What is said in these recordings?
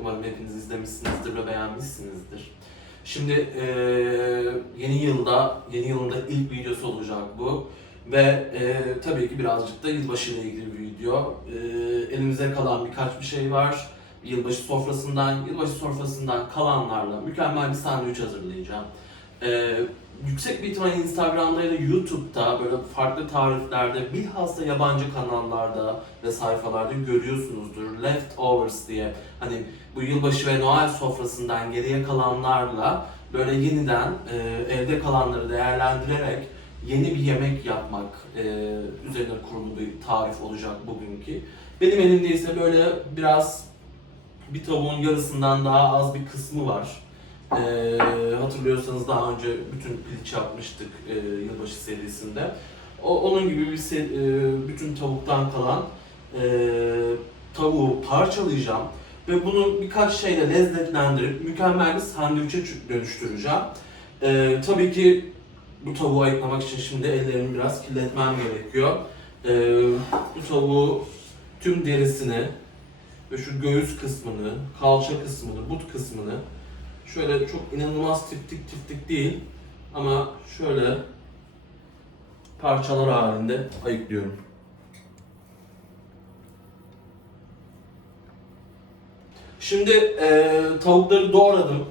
umarım hepiniz izlemişsinizdir ve beğenmişsinizdir. Şimdi ee, yeni yılda, yeni yılın da ilk videosu olacak bu. Ve ee, tabii ki birazcık da yılbaşı ile ilgili bir video. Ee, elimizde kalan birkaç bir şey var. Yılbaşı sofrasından, yılbaşı sofrasından kalanlarla mükemmel bir sandviç hazırlayacağım. Ee, yüksek bir ihtimalle Instagram'da ya da YouTube'da böyle farklı tariflerde bilhassa yabancı kanallarda ve sayfalarda görüyorsunuzdur. Leftovers diye hani bu yılbaşı ve Noel sofrasından geriye kalanlarla böyle yeniden e, evde kalanları değerlendirerek yeni bir yemek yapmak e, üzerine kurulu bir tarif olacak bugünkü. Benim elimde ise böyle biraz bir tavuğun yarısından daha az bir kısmı var. Ee, hatırlıyorsanız daha önce bütün piliç yapmıştık e, yılbaşı serisinde. O, onun gibi bir se- e, bütün tavuktan kalan e, tavuğu parçalayacağım ve bunu birkaç şeyle lezzetlendirip mükemmel bir sandviçe dönüştüreceğim. E, tabii ki bu tavuğu ayıklamak için şimdi ellerimi biraz kirletmem gerekiyor. E, bu tavuğu tüm derisini ve şu göğüs kısmını, kalça kısmını, but kısmını şöyle çok inanılmaz tiftik tiftik değil ama şöyle parçalar halinde ayıklıyorum. Şimdi e, tavukları doğradım.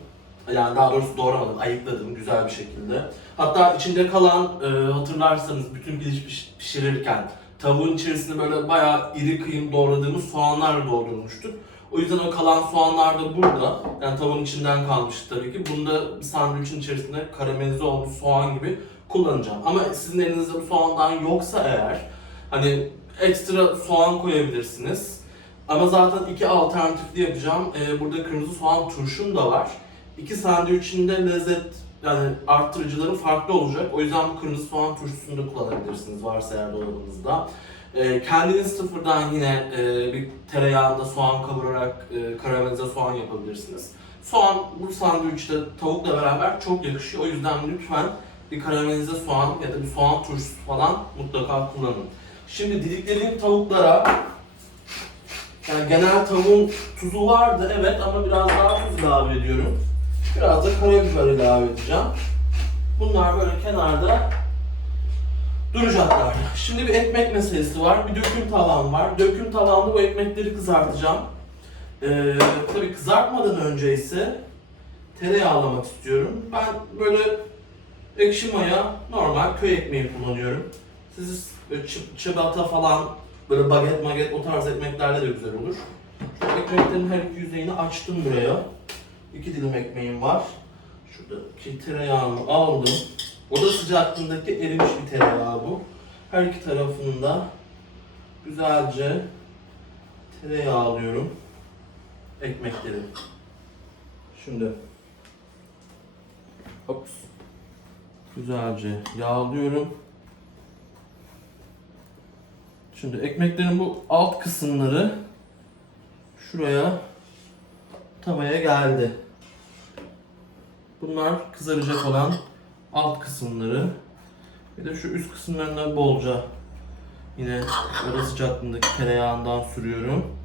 Yani daha doğrusu doğramadım, ayıkladım güzel bir şekilde. Hatta içinde kalan e, hatırlarsanız bütün piliç piş- pişirirken tavuğun içerisinde böyle bayağı iri kıyım doğradığımız soğanlar doldurmuştuk. O yüzden o kalan soğanlar da burada. Yani tavuğun içinden kalmıştı tabii ki. Bunu da sandviçin içerisinde karamelize olmuş soğan gibi kullanacağım. Ama sizin elinizde bu soğandan yoksa eğer hani ekstra soğan koyabilirsiniz. Ama zaten iki alternatifli yapacağım. Ee, burada kırmızı soğan turşum da var. İki sandviçin de lezzet yani arttırıcıları farklı olacak. O yüzden bu kırmızı soğan turşusunu da kullanabilirsiniz varsa eğer dolabınızda. Ee, kendiniz sıfırdan yine e, bir tereyağında soğan kavurarak e, karamelize soğan yapabilirsiniz. Soğan bu sandviçte tavukla beraber çok yakışıyor. O yüzden lütfen bir karamelize soğan ya da bir soğan turşusu falan mutlaka kullanın. Şimdi didiklediğim tavuklara yani genel tavuğun tuzu vardı evet ama biraz daha tuz ilave ediyorum. Biraz da karabiber ilave edeceğim. Bunlar böyle kenarda duracaklar. Şimdi bir ekmek meselesi var. Bir döküm tavam var. Döküm tavamda bu ekmekleri kızartacağım. Ee, tabii kızartmadan önce ise tereyağlamak istiyorum. Ben böyle ekşi maya normal köy ekmeği kullanıyorum. Siz çikolata falan böyle baget maget o tarz ekmeklerde de güzel olur. Şu ekmeklerin her iki yüzeyini açtım buraya. İki dilim ekmeğim var. Şuradaki tereyağımı aldım. Oda sıcaklığındaki erimiş bir tereyağı bu. Her iki tarafını da güzelce tereyağı alıyorum. Ekmekleri. Şimdi Ops. Güzelce yağlıyorum. Şimdi ekmeklerin bu alt kısımları şuraya tavaya geldi. Bunlar kızaracak olan alt kısımları. Bir de şu üst kısımlarına bolca yine oda sıcaklığındaki tereyağından sürüyorum.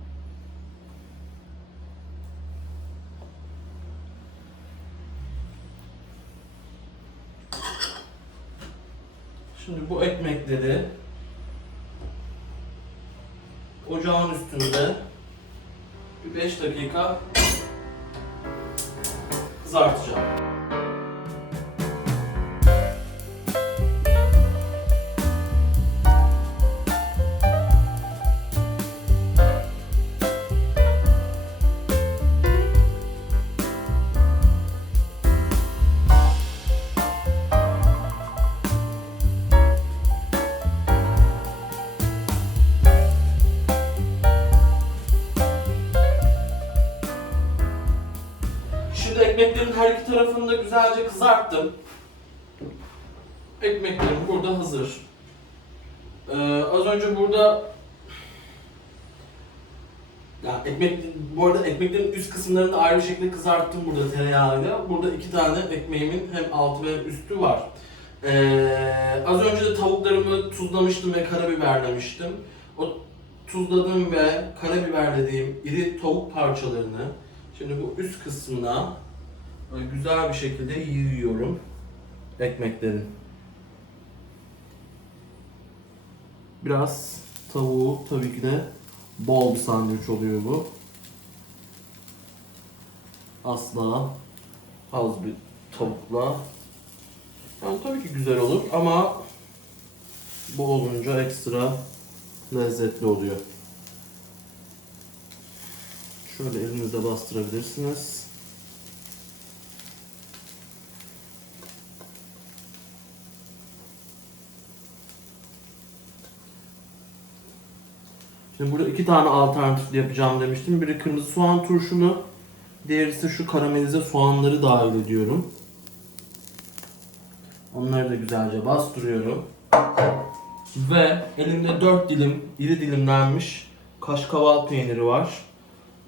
Şimdi bu ekmekleri ocağın üstünde bir 5 dakika kızartacağım. Her iki tarafını da güzelce kızarttım. Ekmeklerim burada hazır. Ee, az önce burada ya ekmek bu arada ekmeklerin üst kısımlarını ayrı bir şekilde kızarttım burada tereyağıyla. Burada iki tane ekmeğimin hem altı hem üstü var. Ee, az önce de tavuklarımı tuzlamıştım ve karabiberlemiştim. O tuzladığım ve karabiberlediğim iri tavuk parçalarını şimdi bu üst kısmına güzel bir şekilde yığıyorum ekmeklerin. Biraz tavuğu tabii ki de bol bir sandviç oluyor bu. Asla az bir tavukla. Yani tabii ki güzel olur ama bu olunca ekstra lezzetli oluyor. Şöyle elinizle bastırabilirsiniz. Şimdi burada iki tane alternatif yapacağım demiştim. Biri kırmızı soğan turşumu, diğeri ise şu karamelize soğanları dahil ediyorum. Onları da güzelce bastırıyorum. Ve elimde 4 dilim, iri dilimlenmiş kaşkaval peyniri var.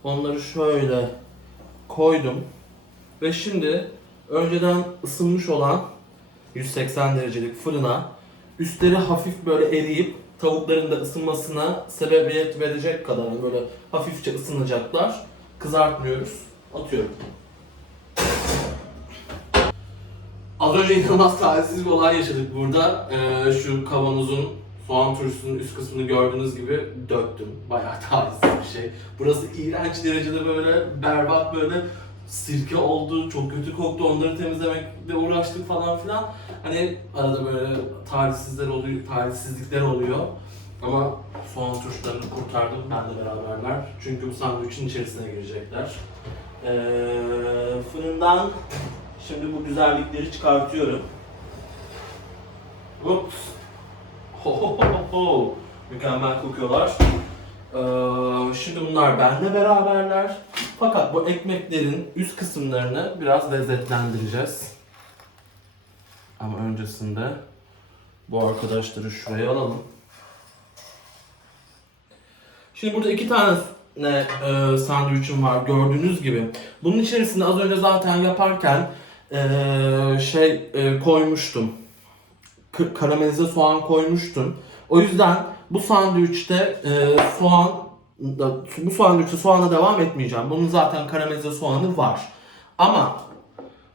Onları şöyle koydum. Ve şimdi önceden ısınmış olan 180 derecelik fırına üstleri hafif böyle eriyip tavukların da ısınmasına sebebiyet verecek kadar böyle hafifçe ısınacaklar. Kızartmıyoruz. Atıyorum. Az önce inanılmaz talihsiz bir olay yaşadık burada. Ee, şu kavanozun soğan turşusunun üst kısmını gördüğünüz gibi döktüm. Bayağı talihsiz bir şey. Burası iğrenç derecede böyle berbat böyle sirke oldu, çok kötü koktu. Onları temizlemekle uğraştık falan filan. Hani arada böyle talihsizler oluyor, talihsizlikler oluyor. Ama soğan turşularını kurtardım benle beraberler. Çünkü bu sandviçin içerisine girecekler. Ee, fırından Şimdi bu güzellikleri çıkartıyorum. Ups. Ho ho ho ho. Mükemmel kokuyorlar. Ee, şimdi bunlar benle beraberler. Fakat bu ekmeklerin üst kısımlarını biraz lezzetlendireceğiz. Ama öncesinde bu arkadaşları şuraya alalım. Şimdi burada iki tane ne e, sandviçim var gördüğünüz gibi. Bunun içerisinde az önce zaten yaparken e, şey e, koymuştum. K- karamelize soğan koymuştum. O yüzden bu sandviçte e, soğan bu sandviçte soğana devam etmeyeceğim. Bunun zaten karamelize soğanı var. Ama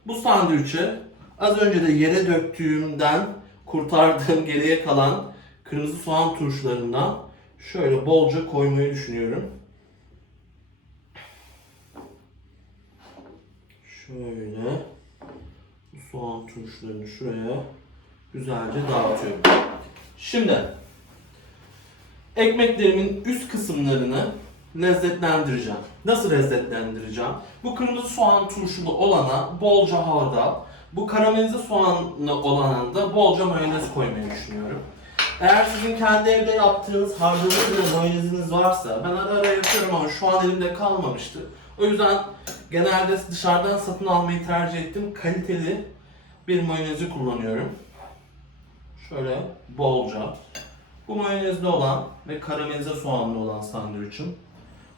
bu sandviçi az önce de yere döktüğümden kurtardığım geriye kalan kırmızı soğan turşularından şöyle bolca koymayı düşünüyorum. Şöyle soğan turşularını şuraya güzelce dağıtıyorum. Şimdi ekmeklerimin üst kısımlarını lezzetlendireceğim. Nasıl lezzetlendireceğim? Bu kırmızı soğan turşulu olana bolca hardal, bu karamelize soğanlı olana da bolca mayonez koymayı düşünüyorum. Eğer sizin kendi evde yaptığınız hardallı bir mayoneziniz varsa, ben ara ara yapıyorum ama şu an elimde kalmamıştı. O yüzden genelde dışarıdan satın almayı tercih ettim. Kaliteli bir mayonezi kullanıyorum. Şöyle bolca. Bu mayonezli olan ve karamelize soğanlı olan sandviçim.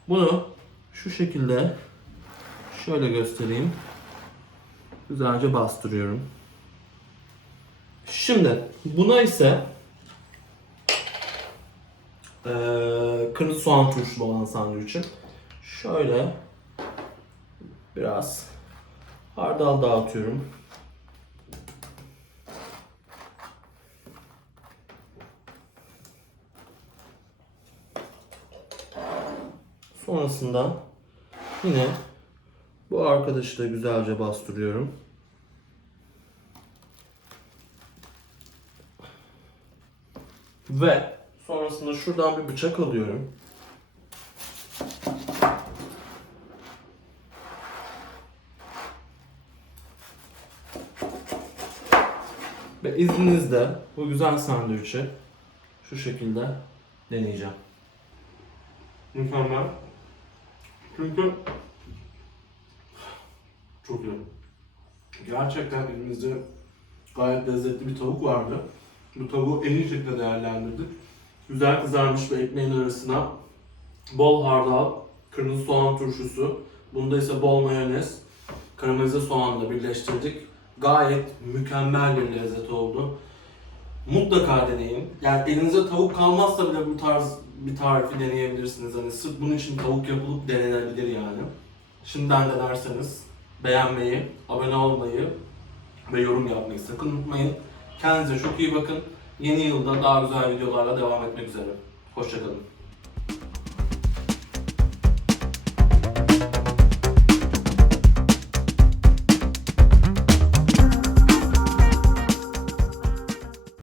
Bunu şu şekilde şöyle göstereyim. Güzelce bastırıyorum. Şimdi buna ise eee, kırmızı soğan turşulu olan sandviçim. Şöyle biraz hardal dağıtıyorum. Sonrasında yine bu arkadaşı da güzelce bastırıyorum. Ve sonrasında şuradan bir bıçak alıyorum. Ve izninizle bu güzel sandviçi şu şekilde deneyeceğim. Mükemmel. Çünkü çok iyi. Gerçekten elimizde gayet lezzetli bir tavuk vardı. Bu tavuğu en iyi şekilde değerlendirdik. Güzel kızarmış ve ekmeğin arasına bol hardal, kırmızı soğan turşusu, bunda ise bol mayonez, karamelize soğanla birleştirdik. Gayet mükemmel bir lezzet oldu. Mutlaka deneyin. Yani elinize tavuk kalmazsa bile bu tarz bir tarifi deneyebilirsiniz. Hani sırf bunun için tavuk yapılıp denenebilir yani. Şimdiden denerseniz beğenmeyi, abone olmayı ve yorum yapmayı sakın unutmayın. Kendinize çok iyi bakın. Yeni yılda daha güzel videolarla devam etmek üzere. Hoşçakalın.